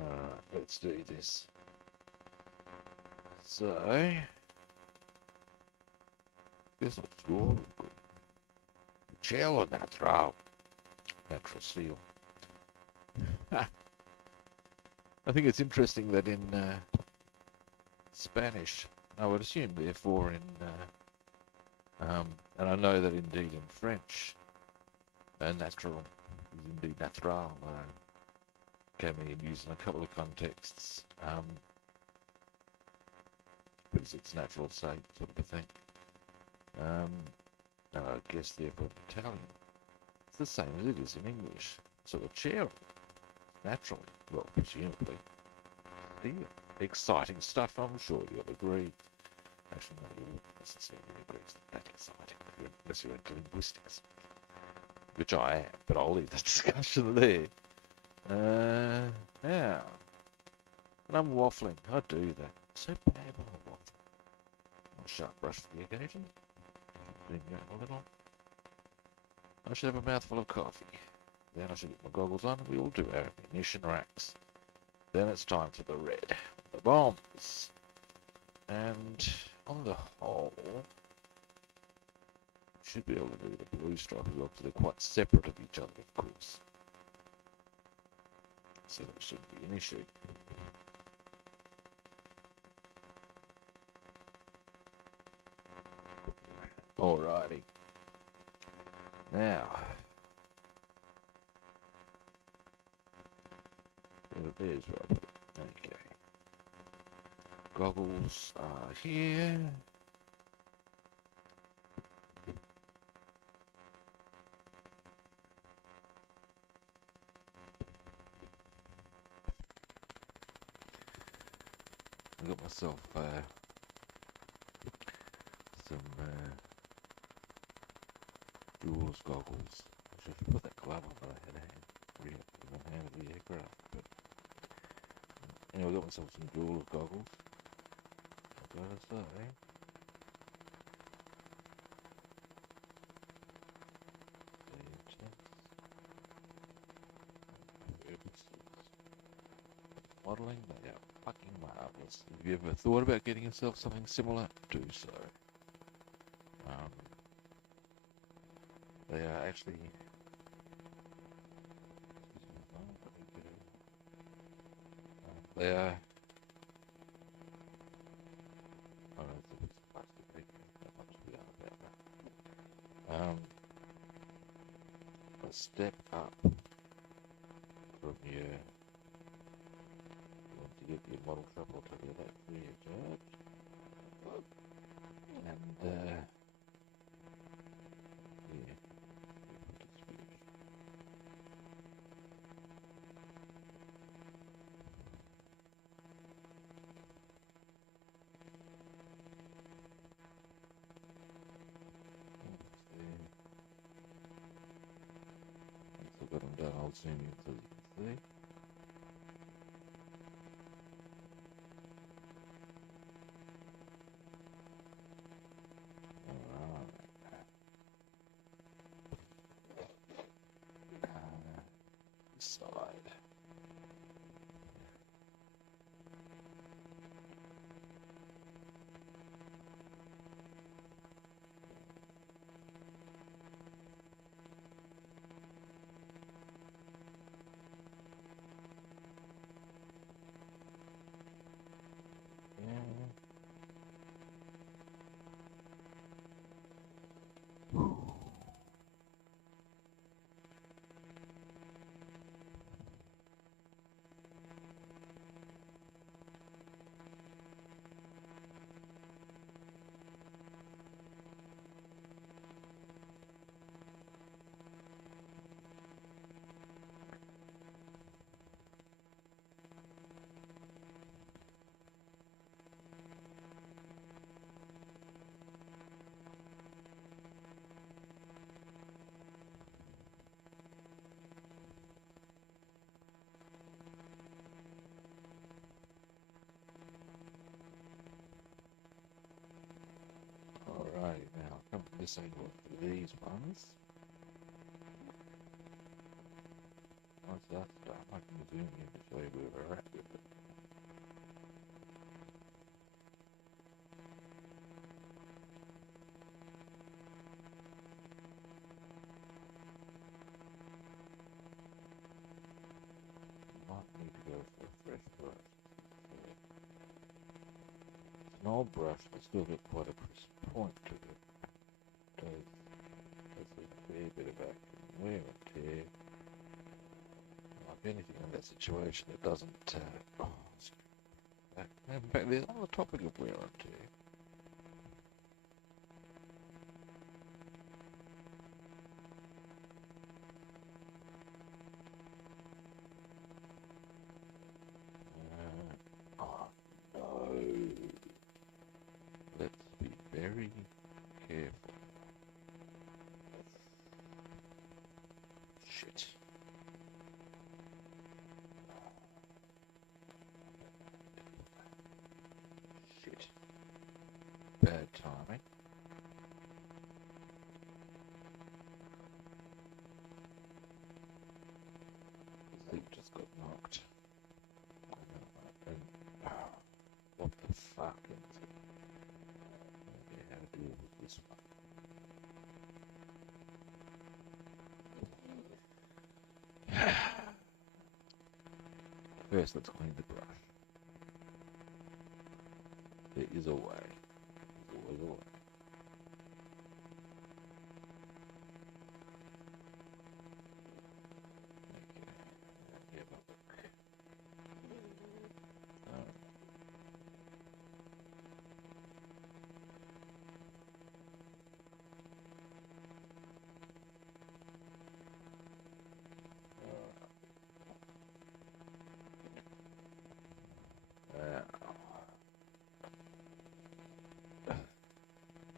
Alright, let's do this. So, this looks good. Cielo natural. Natural steel. I think it's interesting that in Spanish, I would assume therefore in, and I know that indeed in French, natural is indeed natural. Can be used in a couple of contexts, because it's natural state sort of a thing. I guess therefore in Italian, it's the same as it is in English. So a chair, naturally, well, presumably, steel. Exciting stuff, I'm sure you'll agree. Actually, no, you wouldn't necessarily agree it's that exciting, unless you're into linguistics, which I am, but I'll leave the discussion there. Now, and I'm waffling, I do that. So bad when I waffle. I'll sharp brush for the occasion. Bring out a little. I should have a mouthful of coffee. Then I should get my goggles on, and we will do our ammunition racks. Then it's time for the red, the bombs. And on the whole, should be able to do the blue stripe as well, because they're quite separate of each other, of course. So that shouldn't be an issue. Alrighty. Now, there's Robert. Okay. Goggles are here. I got myself some Jules goggles. I should put that glove on that I had a hand. Really, my hand would be aircraft. But anyway, I got myself some Jules goggles. I've got to say. Modelling, they are fucking marvellous. If you ever thought about getting yourself something similar, do so. They are actually they are oh, it's a piece of plastic paper. Not much to be done about that. A step up from your once you get your model shop, I'll tell you that free of charge. And yeah. Got them done, I'll zoom in so you can see. This side. this ain't what these ones. Once that's done, I can zoom in to show you where we're at with it. Might need to go for a fresh brush. It's an old brush, but still got quite a crisp point to it. Does a fair bit of action, wear and tear. Like anything in that situation, it doesn't. In fact, there's on the topic of wear and tear. Oh no! Let's be very careful. Shit. Shit. Bad timing. The thing just got knocked. And, what the fuck is it? Okay, how to deal with this one. First, let's clean the brush. There is a way. There's always a way. Okay. Have a look.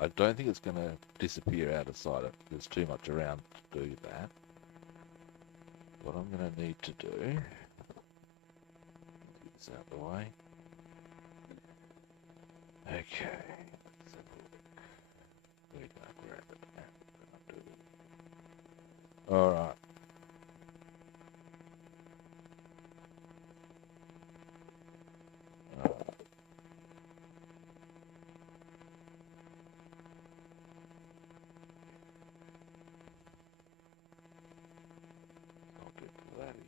I don't think it's going to disappear out of sight. There's too much around to do that. What I'm going to need to do, get this out of the way. Okay, let's have a look. We're going to grab it now. We're going to do it. Alright. I'll get to that easy.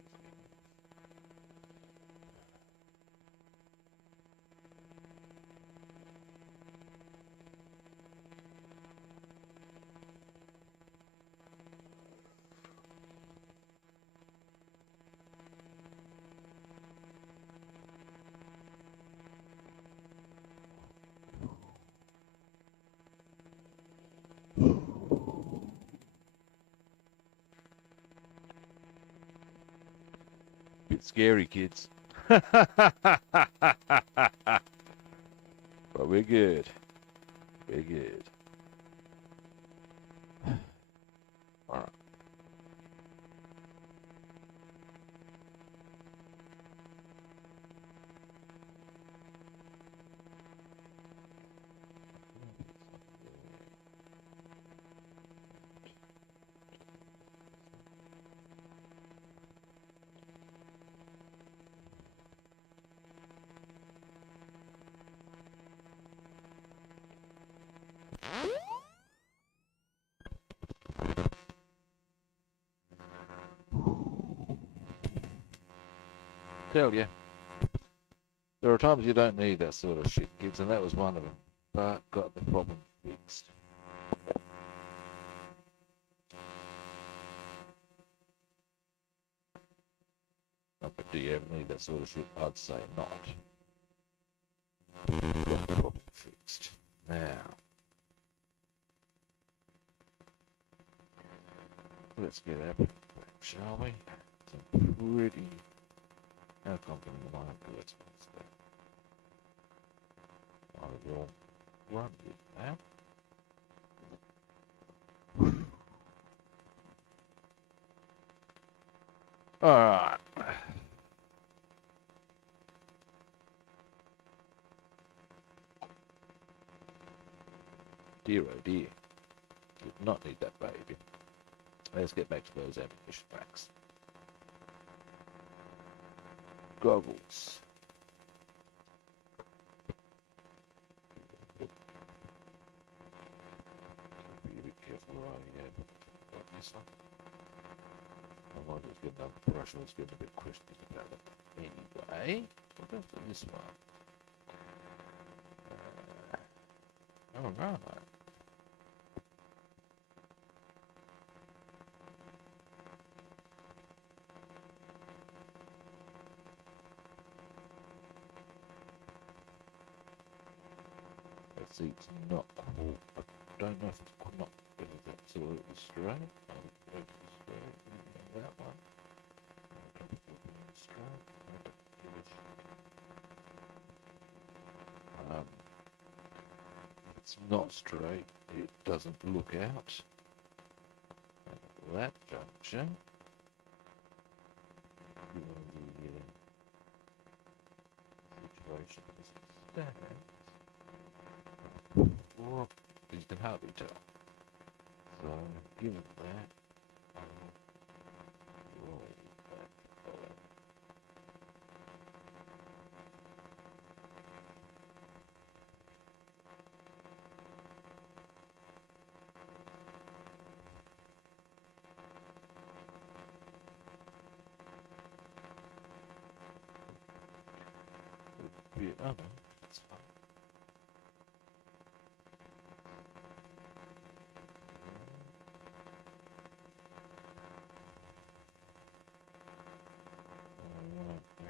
Bit scary, kids. But we're good. We're good. Alright. Tell you, there are times you don't need that sort of shit, kids, and that was one of them. But got the problem fixed. But do you ever need that sort of shit? I'd say not. Got the problem fixed. Now, let's get our back, shall we? Some pretty. How confident am I of good? I will run with that. Alright. Dear oh dear. Did not need that baby. Let's get back to those ammunition racks. Goggles. Be a bit careful where I am. Like this one. I might just get another brush. I was getting a bit questioned about it. Anyway, we'll go for this one. Oh, right. That seat's not cool. I don't know if it's not if it's absolutely straight. That one. Straight. If it's not straight, it doesn't look out. At that junction. Situation is stands. Well, you can hardly tell. So, given that, roll that color. Oh no, that's fine.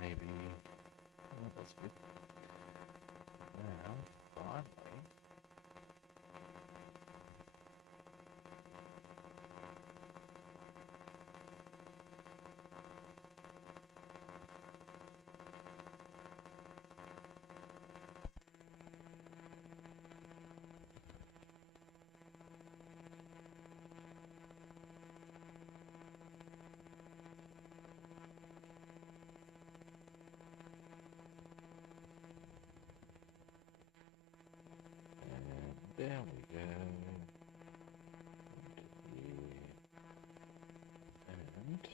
Maybe. Oh, that's good. Now, finally. And there we go. And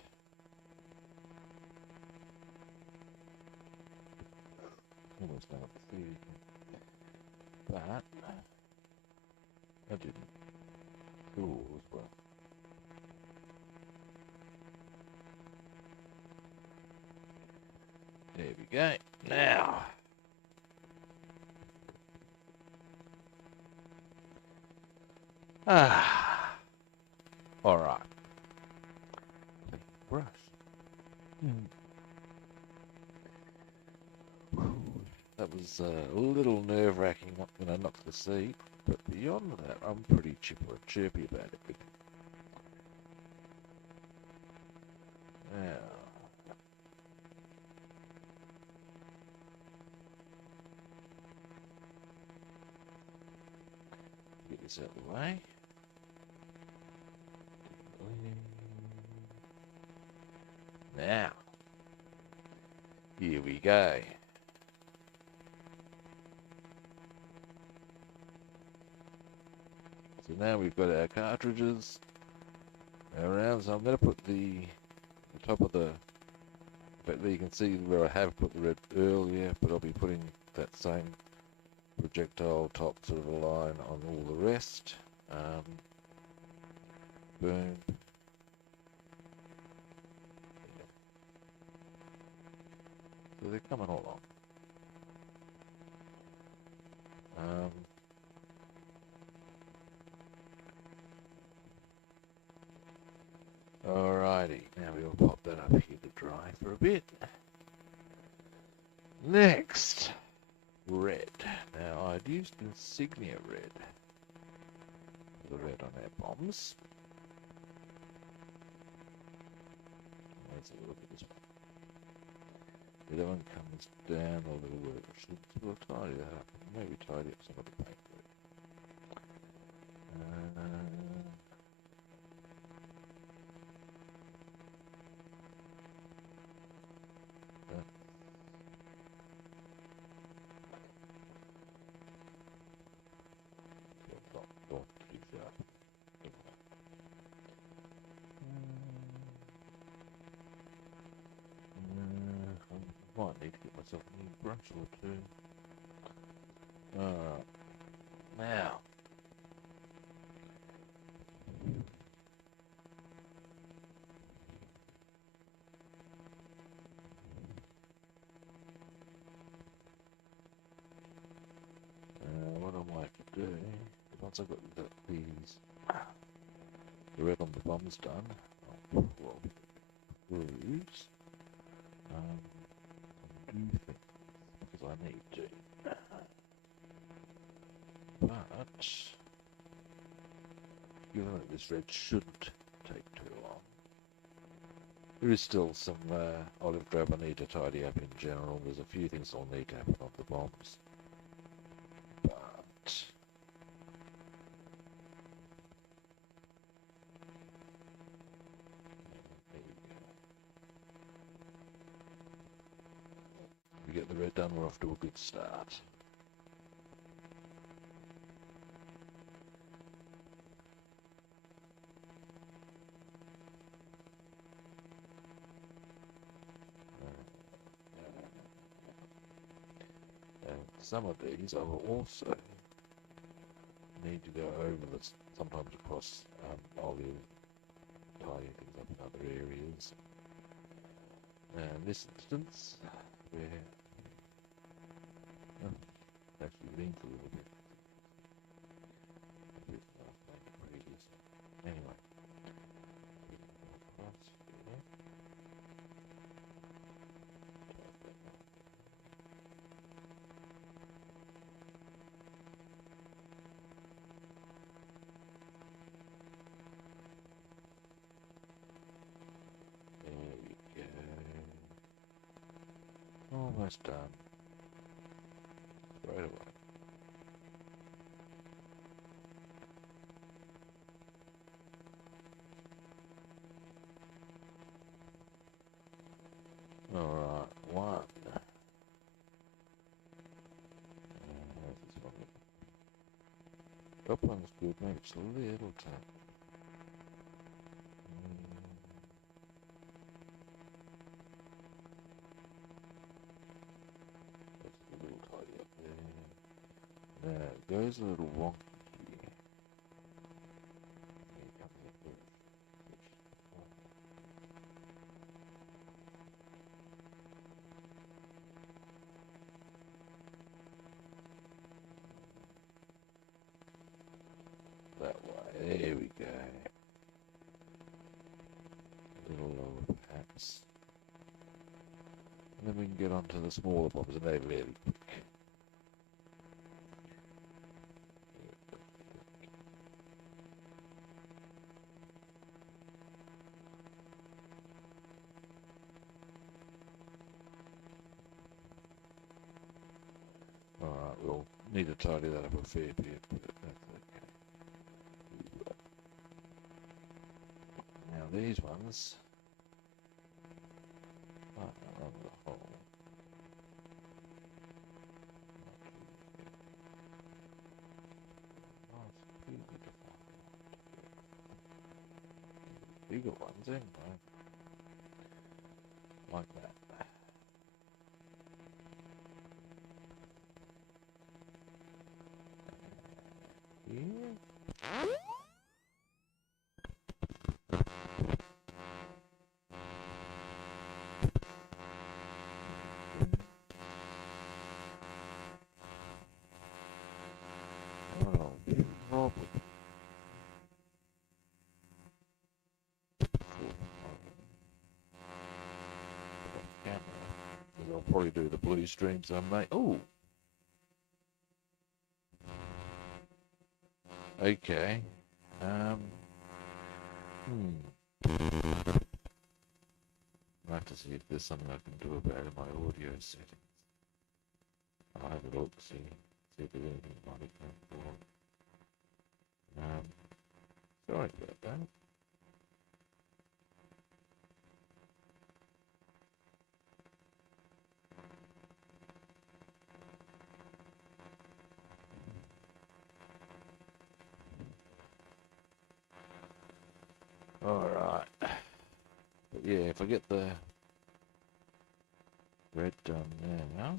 almost out the food. But I didn't cool as well. There we go. Now alright. Brush. That was a little nerve-wracking when I knocked the seat, but beyond that, I'm pretty chirpy about it. Now, get this out of the way. Now, here we go. So now we've got our cartridges around, so I'm going to put the top of the, but there you can see where I have put the red earlier, but I'll be putting that same projectile top sort of a line on all the rest. Boom. So they're coming along. Alrighty, now we'll pop that up here to dry for a bit. Next, red. Now I'd used insignia red. The red on our bombs. Let's have a look at this one. The other one comes down a little bit. We'll tidy that up. Maybe tidy up some of the paint. Might need to get myself a new brush or two. Alright, now. What I might do, once I've got these, the red on the bomb's done, I'll pull screws, do things, because I need to. But, given that this red shouldn't take too long, there is still some olive drab I need to tidy up in general. There's a few things I'll need to happen on the bombs. But if we get the red done, we're off to a good start. Some of these I will also need to go over this, sometimes across olive, tying things up in other areas. And in this instance, where actually leans a little bit. Anyway, across here. Almost done. Right away. Alright, one. This one. Top one's good, maybe it's a little tight. It goes a little wonky. That way, there we go. A little lower perhaps. And then we can get onto the smaller bombs, and they're really quick. Alright, we'll need to tidy that up a fair bit, but that's okay. Now these ones are on the whole. Bigger ones anyway. Like that. Oh, big problem. I'll probably do the blue streams I make. Oh! Okay. I'll have to see if there's something I can do about it in my audio settings. I'll have a look, see if there's anything I might be going for. Sorry about that. Alright. But yeah, if I get the Red done now.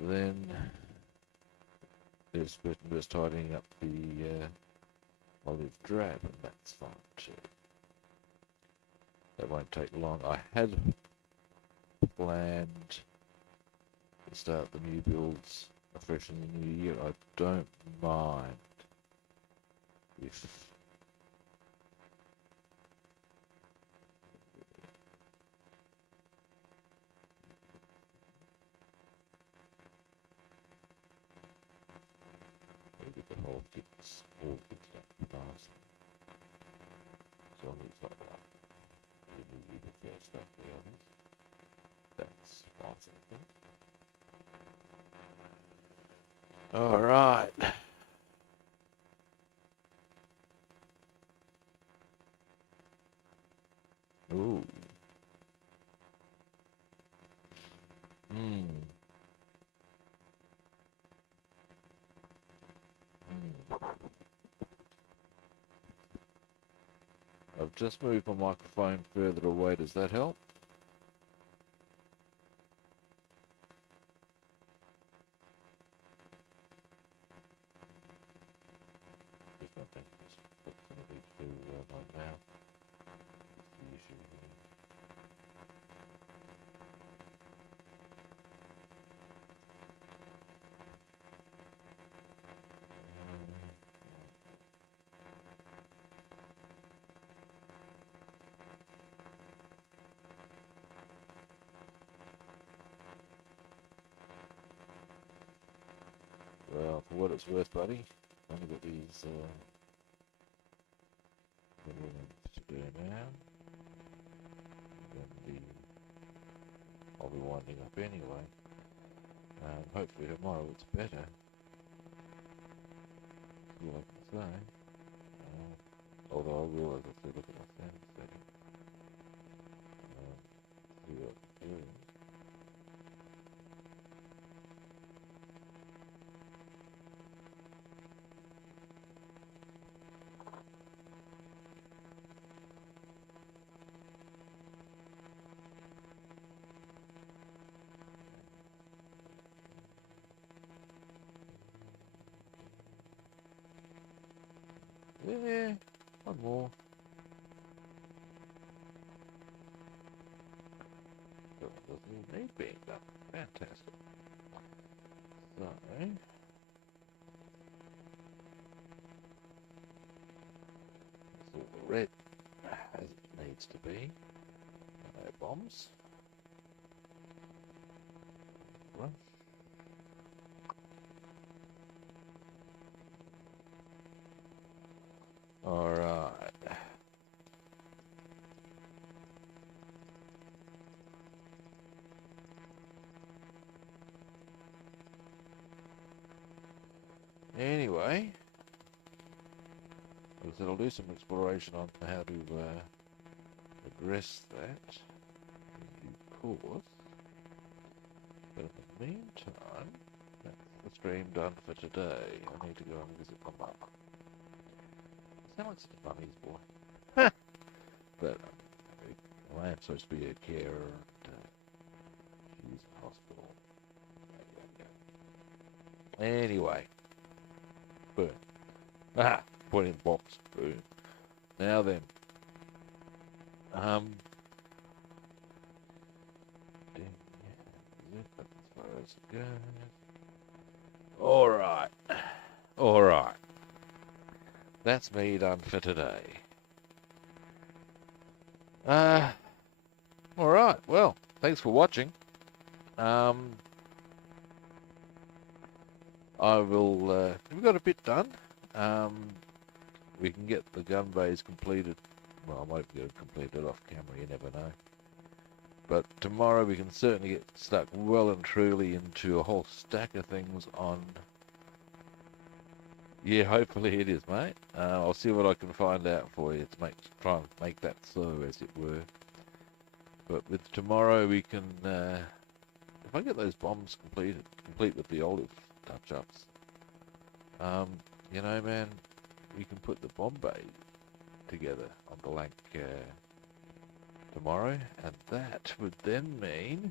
Then there's just tidying up the olive drab, and that's fine too. That won't take long. I had planned to start the new builds afresh in the new year. I don't mind if maybe the whole gets all fixed up fast. So it's not like really the first stuff the others. That's awesome. All right. Ooh. Hmm. I've just moved my microphone further away. Does that help? There's nothing. It's going to be through my mouth. The issue. Well, for what it's worth, buddy, only got these to do now. I'll be winding up anyway. Hopefully tomorrow it's better. That's all I can say. Although I will, as I said, look at my sound setting. See what it's doing. Yeah, one more. Doesn't need being done. Fantastic. So, it's all red as it needs to be. No bombs. Right. All right. Anyway, I'll do some exploration on how to address that in due course. But in the meantime, that's the stream done for today. I need to go and visit my mum. I sound like such a mummy's boy. But I am supposed to be a carer, and she's in hospital. Anyway, boom. Ah, put in box. Boom. Now then, that's as far as it goes. All right, all right. That's me done for today. All right. Well, thanks for watching. I will. We've got a bit done. We can get the gun bays completed. Well, I might be able to complete it off camera. You never know. But tomorrow we can certainly get stuck well and truly into a whole stack of things on. Yeah, hopefully it is, mate. I'll see what I can find out for you to try and make that so, as it were. But with tomorrow we can, if I get those bombs complete with the olive touch-ups, you know, man, we can put the bomb bay together on the Lanc tomorrow, and that would then mean,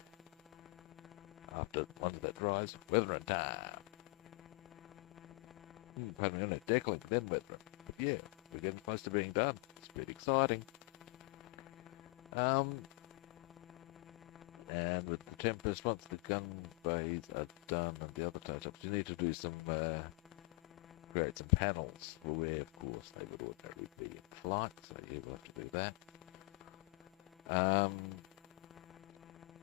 after once that dries, weathering time. Pardon me, no, deckling, then weathering. But yeah, we're getting close to being done. It's pretty exciting. And with the Tempest, once the gun bays are done and the other touch-ups, you need to do some, create some panels for where, of course, they would ordinarily be in flight, so yeah, we'll have to do that.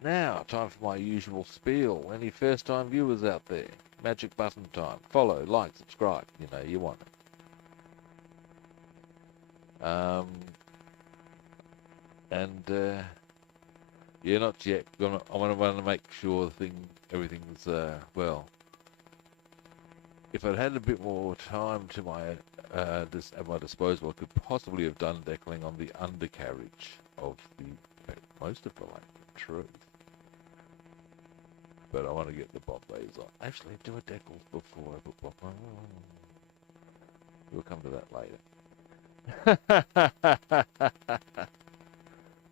Now, time for my usual spiel. Any first-time viewers out there? Magic button time. Follow, like, subscribe. You know, you want it. Yeah, not yet. I want to make sure everything's well. If I'd had a bit more time to at my disposal, I could possibly have done deckling on the undercarriage of most of the Lanc, in truth. But I want to get the bomb bays on. Actually, do a decals before I put bomb. We'll come to that later.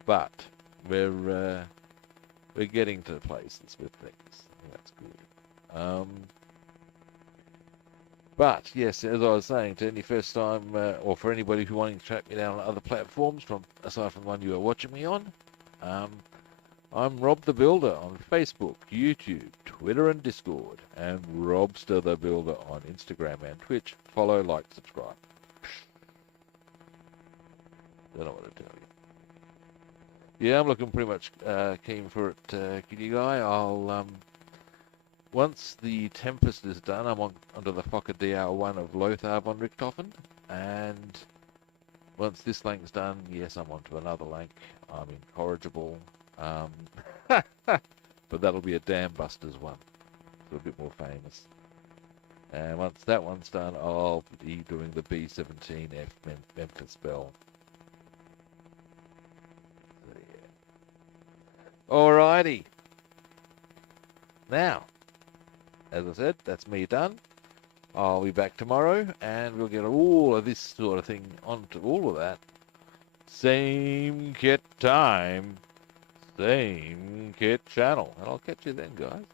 But we're getting to places with things. That's good. But yes, as I was saying, to any first time, or for anybody who wanting to track me down on other platforms aside from the one you are watching me on, I'm Rob the Builder on Facebook, YouTube, Twitter and Discord, and Robster the Builder on Instagram and Twitch. Follow, like, subscribe. Don't know what to tell you. Yeah, I'm looking pretty much keen for it, kitty guy. I'll once the Tempest is done, I'm onto the Hawker DR1 of Lothar von Richthofen, and once this Lanc's done, yes, I'm onto another Lanc. I'm incorrigible. But that'll be a Dam Busters one, so a bit more famous. And once that one's done, I'll be doing the B-17F Memphis Belle. So, yeah. Alrighty. Now, as I said, that's me done. I'll be back tomorrow, and we'll get all of this sort of thing onto all of that. Same kit time, same kit channel. And I'll catch you then, guys.